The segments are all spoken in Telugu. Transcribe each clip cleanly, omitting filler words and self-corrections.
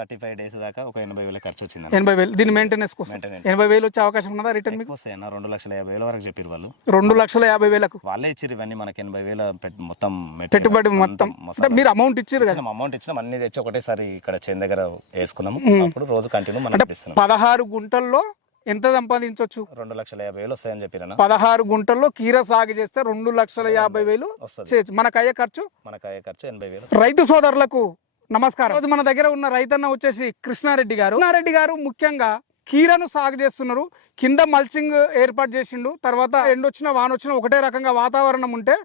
35 డేస్ దాకా ఒక 80,000 ఖర్చు వచ్చింది. 80,000 దీని మెయింటెనెన్స్ కోసం 80,000 వచ్చే అవకాశం ఉన్నదా రిటర్న్ మీకు? వస్తాయన్న 2,50,000 వరకు చెప్పారు వాళ్ళు. 2,50,000 వాళ్ళే ఇచ్చారు ఇవన్నీ మనకి 80,000 మొత్తం పెట్టుబడి మొత్తం. అంటే మీరు అమౌంట్ ఇచ్చారు కదా? అమౌంట్ ఇచ్చినాం, అన్ని తెచ్చి ఒకటేసారి ఇక్కడ చేను దగ్గర వేసుకున్నాము. అప్పుడు రోజు కంటిన్యూ మనం 16 గుంటల్లో ఎంత సంపాదించవచ్చు? 2,50,000 వస్తాయని చెప్పిరన్న. 16 గుంటల్లో కీర సాగు చేస్తే 2,50,000 వస్తుంది. మనకు అయ్యే ఖర్చు 80,000. రైతు సోదరులకు నమస్కారం. రోజు మన దగ్గర ఉన్న రైతన్న వచ్చేసి కృష్ణారెడ్డి గారు ముఖ్యంగా కీరను సాగు చేస్తున్నారు. కింద మల్చింగ్ ఏర్పాటు చేసిండు. తర్వాత ఎండొచ్చినా వానొచ్చినా ఒకటే రకంగా వాతావరణం ఉంటే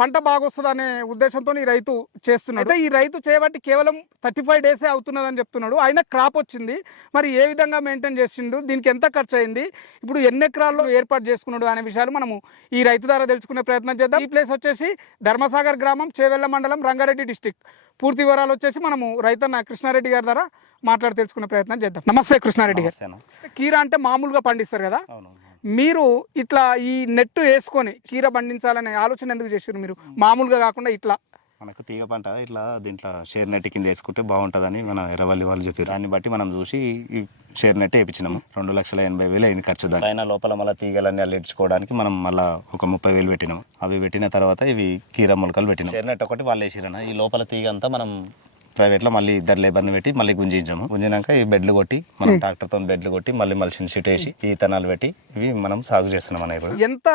పంట బాగొస్తుంది అనే ఉద్దేశంతో ఈ రైతు చేస్తున్నాడు. అయితే ఈ రైతు చేయబట్టి కేవలం 35 డేసే అవుతున్నదని చెప్తున్నాడు. అయినా క్రాప్ వచ్చింది. మరి ఏ విధంగా మెయింటైన్ చేసిండు, దీనికి ఎంత ఖర్చు అయింది, ఇప్పుడు ఎన్ని ఎకరాల్లో ఏర్పాటు చేసుకున్నాడు అనే విషయాలు మనము ఈ రైతు ద్వారా తెలుసుకునే ప్రయత్నం చేద్దాం. ఈ ప్లేస్ వచ్చేసి ధర్మసాగర్ గ్రామం, చేవెళ్ళ మండలం, రంగారెడ్డి డిస్టిక్. పూర్తి వివరాలు వచ్చేసి మనము రైతన్న కృష్ణారెడ్డి గారి ద్వారా మాట్లాడి తెలుసుకునే ప్రయత్నం చేద్దాం. నమస్తే కృష్ణారెడ్డి గారు. కీర అంటే మామూలుగా పండిస్తారు కదా, మీరు ఇట్లా ఈ నెట్ వేసుకొని కీర పండించాలనే ఆలోచన ఎందుకు చేసారు మీరు? మామూలుగా కాకుండా ఇట్లా మనకు తీగ పంట ఇట్లా దీంట్లో షేర్ నెట్ కింద వేసుకుంటే బాగుంటుందని మన ఎర్రవల్లి వాళ్ళు చెప్పారు. దాన్ని బట్టి మనం చూసి ఈ షేర్ నెట్ వేయించినాము. 2,80,000 అయింది ఖర్చు. దాని లోపల మళ్ళీ తీగలన్నీ అల్లించుకోవడానికి మనం మళ్ళీ ఒక 30,000 పెట్టినాము. అవి పెట్టిన తర్వాత ఇవి కీర మొలకలు పెట్టినాం. షేర్ నెట్ ఒకటి వాళ్ళు వేసిరన్న. ఈ లోపల తీగ అంతా మనం ప్రైవేట్లో మళ్ళీ 2 లేబర్ని పెట్టి మళ్ళీ గుంజించాము. గుంజినాక ఈ బెడ్లు కొట్టి మనం ట్రాక్టర్తో బెడ్లు కొట్టి మళ్ళీ మల్చింగ్ షీట్ వేసి ఈ విత్తనాలు పెట్టి ఇవి మనం సాగు చేస్తున్నాం అనేది. ఎంత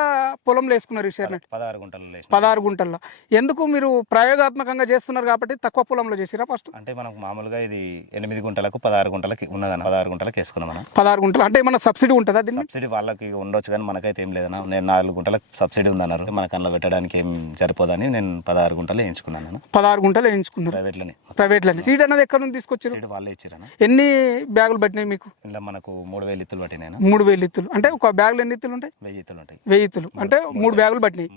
పొలంలో వేసుకున్నారు ఈ షేర్ నెట్? 16 గుంటల్లో. 16 గుంటల్లో. ఎందుకు మీరు ప్రయోగాత్మకంగా చేస్తున్నారు కాబట్టి తక్కువ పొలంలో చేసిరా ఫస్ట్? అంటే మనకు మామూలుగా ఇది 8 గుంటలకు 16 గుంటలకి ఉన్నదన్న. 16 గుంటలకు వేసుకున్నాం మనం. 16 గుంటలు అంటే ఏమన్నా సబ్సిడీ ఉంటుందా? సబ్సిడీ వాళ్ళకి ఉండొచ్చు కానీ మనకైతే ఏం లేదన్నా. నేను 4 గుంటలకు సబ్సిడీ ఉందన్నారు. మనకు అందులో పెట్టడానికి ఏం సరిపోదని నేను 16 గుంటలు వేయించుకున్నాను. 16 గుంటలు వేయించుకున్నారు ప్రైవేట్లోనే. సీడ్ అనేది ఎక్కడ నుంచి తీసుకొచ్చారు? వాళ్ళే ఇచ్చారన్న. ఎన్ని బ్యాగులు పట్టినాయి మీకు? ఇలా మనకు 3,000 ఇత్తులు పట్టినాయి. 3,000 ఇత్తులు అంటే ఒక బ్యాగులు ఎన్ని ఇత్తులు ఉంటాయి? 1,000 ఇత్తులు ఉంటాయి. 1,000 ఇత్తులు అంటే 3 బ్యాగులు పట్టినాయి.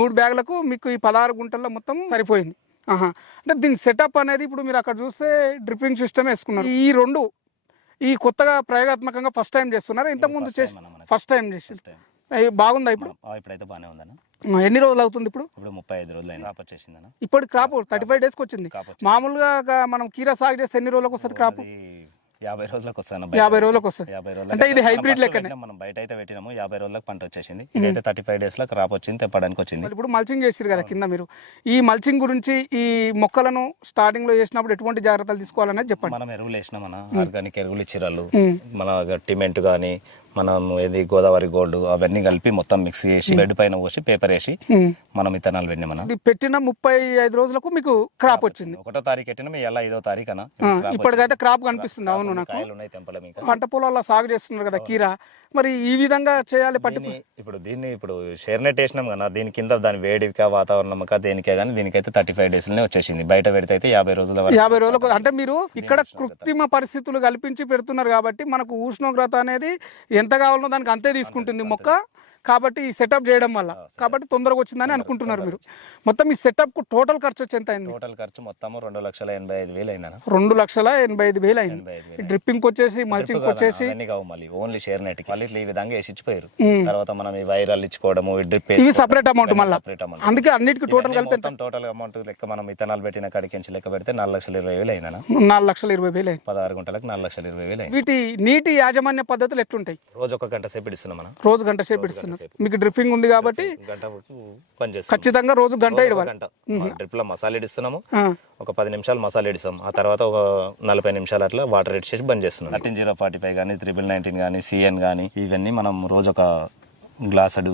3 బ్యాగులకు మీకు ఈ 16 గుంటల్లో మొత్తం సరిపోయింది. అంటే దీని సెటప్ అనేది ఇప్పుడు మీరు అక్కడ చూస్తే డ్రిప్పింగ్ సిస్టమ్ వేసుకున్నారు. ఈ రెండు ఈ కొత్తగా ప్రయోగాత్మకంగా ఫస్ట్ టైం చేస్తున్నారు? ఇంతకుముందు చేసి ఫస్ట్ టైం చేసి బాగుందా? ఇప్పుడైతే బాగానే ఉందన్న. ఎన్ని రోజులు అవుతుంది ఇప్పుడు? 35 రోజులు అయింది. క్రాప్ వచ్చేసిందన్న. ఇప్పుడు క్రాప్ 35 డేస్కి వచ్చింది. మామూలుగా మనం కీరా సాగు చేస్తే ఎన్ని రోజులకు వస్తుంది క్రాప్? 50 రోజులకు వస్తాను. 50 రోజులకు వస్తుంది. అంటే ఇది హైబ్రిడ్ లెక్కనే. మనం బయట అయితే పెట్టినాము. 50 రోజులకు పంట వచ్చేసింది. ఇదైతే 35 డేస్ లో క్రాప్ వచ్చింది, తెప్పడానికి వచ్చింది. ఇప్పుడు మల్చింగ్ చేసారు కదా కింద, మీరు ఈ మల్చింగ్ గురించి ఈ మొక్కలను స్టార్టింగ్ లో చేసినప్పుడు ఎటువంటి జాగ్రత్తలు తీసుకోవాలనేది చెప్పండి. మనం ఎరువులు వేసినామన్న. ఆర్గానిక్ ఎరువులు ఇచ్చిరాళ్ళు. మన టిమెంట్ కానీ మనం ఏది గోదావరి గోల్డ్ అవన్నీ కలిపి మొత్తం మిక్స్ చేసి బెడ్ పైన పోసి పేపర్ వేసి మనం విత్తనాలు పెట్టినామన్నా. పెట్టిన 35 రోజులకు మీకు క్రాప్ వచ్చింది. 1వ తారీఖు పెట్టినా ఎలా 5వ తారీఖు అన్న. ఇప్పటికైతే క్రాప్ కనిపిస్తుంది. అవును, నాకు పంట పొలాల్లో సాగు చేస్తున్నారు కదా కీరా, మరి ఈ విధంగా చేయాలి ఇప్పుడు దీన్ని ఇప్పుడు షేర్ నెట్ వేసినాం కదా, దీని కింద దాని వేడికా వాతావరణంకా దేనికే కానీ దీనికైతే 35 డేస్ లోనే వచ్చేసింది. బయట పెడితే అయితే 50 రోజులకు. అంటే మీరు ఇక్కడ కృత్రిమ పరిస్థితులు కల్పించి పెడుతున్నారు కాబట్టి మనకు ఉష్ణోగ్రత అనేది ఎంత కావాలనో దానికి అంతే తీసుకుంటుంది మొక్క. కాబట్టి ఈ సెటప్ చేయడం వల్ల కాబట్టి తొందరగా వచ్చిందని అనుకుంటున్నారు మీరు. మొత్తం ఈ సెటప్ కు టోటల్ ఖర్చు వచ్చి ఎంత అయింది? టోటల్ ఖర్చు మొత్తం 2,85,000 అయింది. 2,85,000 అయింది. డ్రిప్పింగ్ వచ్చేసి మల్చింగ్ వచ్చేసి మళ్ళీ ఓన్లీ షేర్ నెట్ మళ్ళీ ఈ విధంగా వేసిచ్చిపోయారు. తర్వాత మనం ఈ వైరాలు ఇచ్చుకోవడము, డ్రిప్ ఇవి సపరేట్ అమౌంట్ మళ్ళీ. అందుకే అన్నిటికీ టోటల్ కలిపి టోటల్ అమౌంట్ లెక్క మనం విత్తనాలు పెట్టిన కాడికి లెక్క పెడితే 4,20,000 అయిందన్న. 4,20,000 అయింది. 16 గుంటలకు 4,20,000 అయింది. వీటి నీటి యాజమాన్య పద్ధతులు ఎట్లుంటాయి? రోజు 1 గంట సేపు ఇస్తున్నాం మనం. రోజు గంట సేపు ఇస్తున్నాం. మీకు డ్రిప్పింగ్ ఉంది కాబట్టి ఖచ్చితంగా రోజు గంట ఇవ్వాలి. డ్రిప్ లో మసాలా ఇస్తున్నాము. ఒక 10 నిమిషాలు మసాలా ఇస్తాం. ఆ తర్వాత ఒక 40 నిమిషాలు అట్లా వాటర్ ఇచ్చేసి బంద్ చేస్తున్నాం. 13045 కానీ 9919 కానీ CN కానీ ఇవన్నీ మనం రోజు ఒక గ్లాసుడు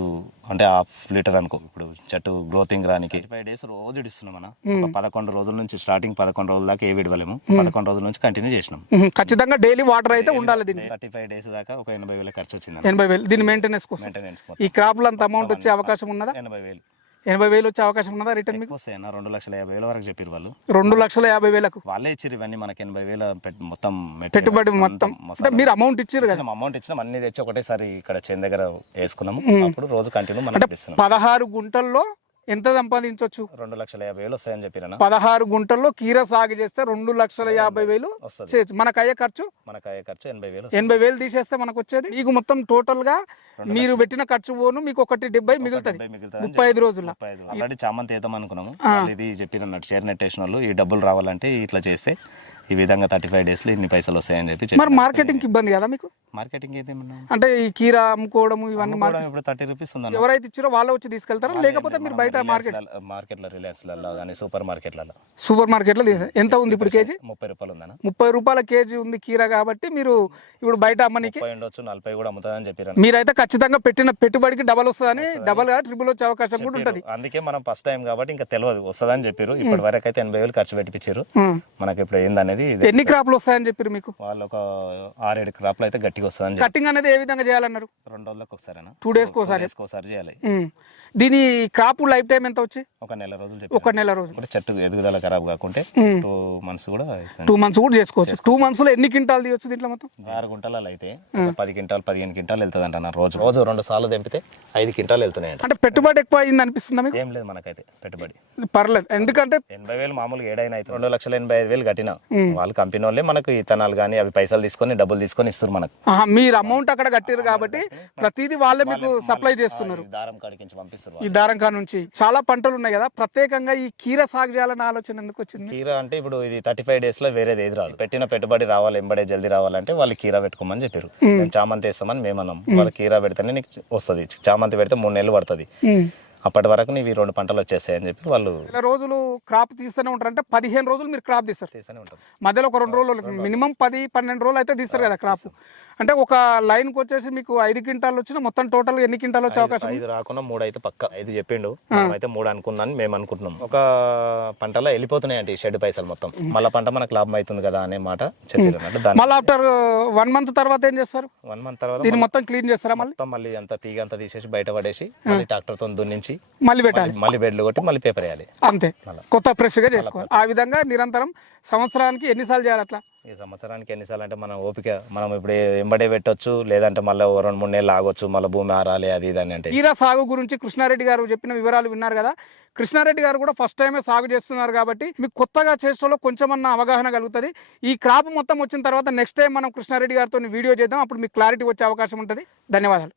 అంటే 1/2 లీటర్ అనుకో. ఇప్పుడు చెట్టు గ్రోతింగ్ రానికి 35 డేస్ రోజు ఇస్తున్నాం మనం. 11 రోజుల నుంచి స్టార్టింగ్ 11 రోజుల దాకా ఏ విడవలేము. 11 రోజుల నుంచి కంటిన్యూ చేసినాం. ఖచ్చితంగా డైలీ వాటర్ అయితే ఉండాలి. దీనికి 35 డేస్ దాకా ఒక 80,000 ఖర్చు వచ్చింది. 80,000 దీని మెయింటెనెన్స్ కోసం. ఈ క్రాప్ లో అంత అమౌంట్ వచ్చే అవకాశం ఉన్నదా? 80,000 వచ్చే అవకాశం ఉన్నదా రిటర్న్ మీకు? వస్తాయన్న. 2,50,000 వరకు చెప్పారు వాళ్ళు. 2,50,000 వాళ్ళే ఇచ్చారు ఇవన్నీ మనకి. 80,000 మొత్తం పెట్టుబడి మొత్తం. మీరు అమౌంట్ ఇచ్చారు కదా? అమౌంట్ ఇచ్చినాం, అన్ని తెచ్చి ఒకటేసారి ఇక్కడ చేను దగ్గర వేసుకున్నాము. అప్పుడు రోజు కంటిన్యూ మనం 16 గుంటల్లో ఎంత సంపాదించవచ్చు? 2,50,000 వస్తాయని చెప్పిరన్న. 16 గుంటల్లో కీర సాగు చేస్తే 2,50,000 వస్తుంది. చేయొచ్చు. మనకు అయ్యే ఖర్చు మనకు అయ్యే ఖర్చు 80,000. 80,000 తీసేస్తే మనకు వచ్చేది మీకు మొత్తం టోటల్ గా మీరు పెట్టిన ఖర్చు పోను మీకు 1,70,000 మిగులుతుంది 35 రోజుల్లో. ఆల్రెడీ చామంతి వేద్దాం అనుకున్నాము. ఇది చెప్పిరన్నట్టు షేర్ నెట్ వేసిన వాళ్ళు ఈ డబ్బులు రావాలంటే ఇట్లా చేస్తే ఈ విధంగా 35 days లో ఇన్ని పైసలు వస్తాయని చెప్పి మరి మార్కెటింగ్ ఇబ్బంది కదా మీకు? మార్కెటింగ్ అయితే అంటే ఈ కీర అమ్ముకోవడం ఇవన్నీ ఇప్పుడు 30 రూపీస్ ఉందన్న. ఎవరైతే ఇచ్చారో వాళ్ళే వచ్చి తీసుకెళ్తారా లేకపోతే మీరు బయట మార్కెట్లో రిలయన్స్లలో కానీ సూపర్ మార్కెట్లలో ఎంత ఉంది ఇప్పుడు కేజీ? 30 రూపాయలు ఉందన్న. 30 రూపాయల కేజీ ఉంది కీర కాబట్టి మీరు ఇప్పుడు బయట అమ్మనికి 30 ఉండొచ్చు, 40 కూడా అమ్ముతుందని చెప్పారు. మీరైతే ఖచ్చితంగా పెట్టిన పెట్టుబడికి డబల్ వస్తుందని, డబల్ గా ట్రిపుల్ వచ్చే అవకాశం కూడా ఉంటుంది. అందుకే మనం ఫస్ట్ టైం కాబట్టి ఇంకా తెలియదు వస్తుందని చెప్పారు. ఇప్పటి వరకు అయితే 80,000 ఖర్చు పెట్టించారు. మనకి ఇప్పుడు ఏందనేది ఎన్ని క్రాప్లు వస్తాయని చెప్పారు మీకు? వాళ్ళు ఒక 6-7 క్రాప్లు అయితే గట్టిగా వస్తుందని. కటింగ్ అనేది ఏ విధంగా చేయాలన్నారు? 2 రోజులకు ఒకసారి, 2 days ఒకసారి చేయాలి. దీని క్రాప్ లైఫ్ టైం ఎంత వచ్చి? 1 నెల రోజులు. 1 నెల రోజులు చెట్టు ఎదుగుదల ఖరాబ్ కాకుంటే 2 months కూడా 2 months కూడా చేసుకోవచ్చు. 2 months లో ఎన్ని క్వింటాలు తీయొచ్చు దీంట్లో మొత్తం? 6 గుంటలలో అయితే 10 క్వింటాలు 15 క్వింటాలు వెళ్తుంది అంట. రోజు 2 సార్లు తెంపితే 5 క్వింటాలు వెళ్తున్నాయి. అంటే పెట్టుబడి ఎక్కువ అయింది అనిపిస్తుందా మీకు? ఏం లేదు మనకైతే పెట్టుబడి పర్లేదు. ఎందుకంటే 80,000 మామూలుగా ఏడైనా అయితే 2,85,000 కట్టినా వాళ్ళు కంపెనీ వాళ్ళే మనకు ఇతనాలు కానీ అవి పైసలు తీసుకొని డబ్బులు తీసుకొని ఇస్తారు మనకు. మీరు అమౌంట్ అక్కడ కట్టారు కాబట్టి ప్రతిదీ వాళ్ళే మీకు సప్లై చేస్తున్నారు. దారం కాడికి పంపిస్తారు. ఈ దారం కాడ నుంచి చాలా పంటలు ఉన్నాయి కదా, ప్రత్యేకంగా ఈ కీర సాగు చేయాలన్న ఆలోచన ఎందుకు వచ్చింది? కీర అంటే ఇప్పుడు ఇది 35 days లో వేరేది ఏది రాదు. పెట్టిన పెట్టుబడి రావాలి ఎంబడే జల్దీ రావాలంటే వాళ్ళు కీర పెట్టుకోమని చెప్పారు. మేము చామంతి వేస్తామని మేము అన్నాం. వాళ్ళు కీర పెడితేనే నీకు వస్తుంది. చామంతి పెడితే 3 నెలలు పడుతుంది. అప్పటి వరకు నీవి 2 పంటలు వచ్చేస్తాయని చెప్పి వాళ్ళు. నెల రోజులు క్రాప్ తీస్తూనే ఉంటారు. అంటే 15 రోజులు మీరు క్రాప్ తీస్తూనే ఉంటారు. మధ్యలో ఒక 2 రోజులు మినిమం 10-12 రోజులు అయితే తీస్తారు కదా క్రాప్. అంటే ఒక లైన్ కి వచ్చేసి మీకు 5 క్వింటాలు వచ్చినా మొత్తం టోటల్ ఎన్ని క్వింటాలు వచ్చే అవకాశం? 5 రాకుండా 3 అయితే పక్క. 5 చెప్పిండు, అయితే 3 అనుకున్నాను మేము అనుకుంటున్నాం. ఒక పంటలో వెళ్ళిపోతున్నాయి అంటే షెడ్ పైసలు మొత్తం. మళ్ళీ పంట మనకు లాభం అవుతుంది కదా అనే మాట చెప్పారు. మళ్ళీ ఆఫ్టర్ 1 month తర్వాత ఏం చేస్తారు? 1 month తర్వాత దీన్ని మొత్తం క్లీన్ చేస్తారా? మళ్ళీ అంతా తీగ అంతా తీసేసి బయట పడేసి మళ్ళీ ట్రాక్టర్ తో దున్నించి మళ్ళీ పెట్టాలి. మళ్ళీ బెడ్లు కొట్టి మళ్ళీ పేపర్ వేయాలి. అంతే, కొత్త ఫ్రెష్ గా చేసుకోవాలి. ఆ విధంగా నిరంతరం సంవత్సరానికి ఎన్నిసార్లు చేయాలి అట్లా? ఈ సంవత్సరానికి ఎన్నిసార్లు అంటే మనం ఓపిక, మనం ఇప్పుడు ఎంబడే పెట్టొచ్చు, లేదంటే మళ్ళీ 2-3 నెలలు ఆగొచ్చు, మళ్ళీ భూమి ఆరాలి అది ఇది అని. అంటే కీర సాగు గురించి కృష్ణారెడ్డి గారు చెప్పిన వివరాలు విన్నారు కదా. కృష్ణారెడ్డి గారు కూడా ఫస్ట్ టైమే సాగు చేస్తున్నారు కాబట్టి మీకు కొత్తగా చేసేటలో కొంచెమన్నా అవగాహన కలుగుతుంది. ఈ క్రాప్ మొత్తం వచ్చిన తర్వాత నెక్స్ట్ టైం మనం కృష్ణారెడ్డి గారితో వీడియో చేద్దాం. అప్పుడు మీకు క్లారిటీ వచ్చే అవకాశం ఉంటుంది. ధన్యవాదాలు.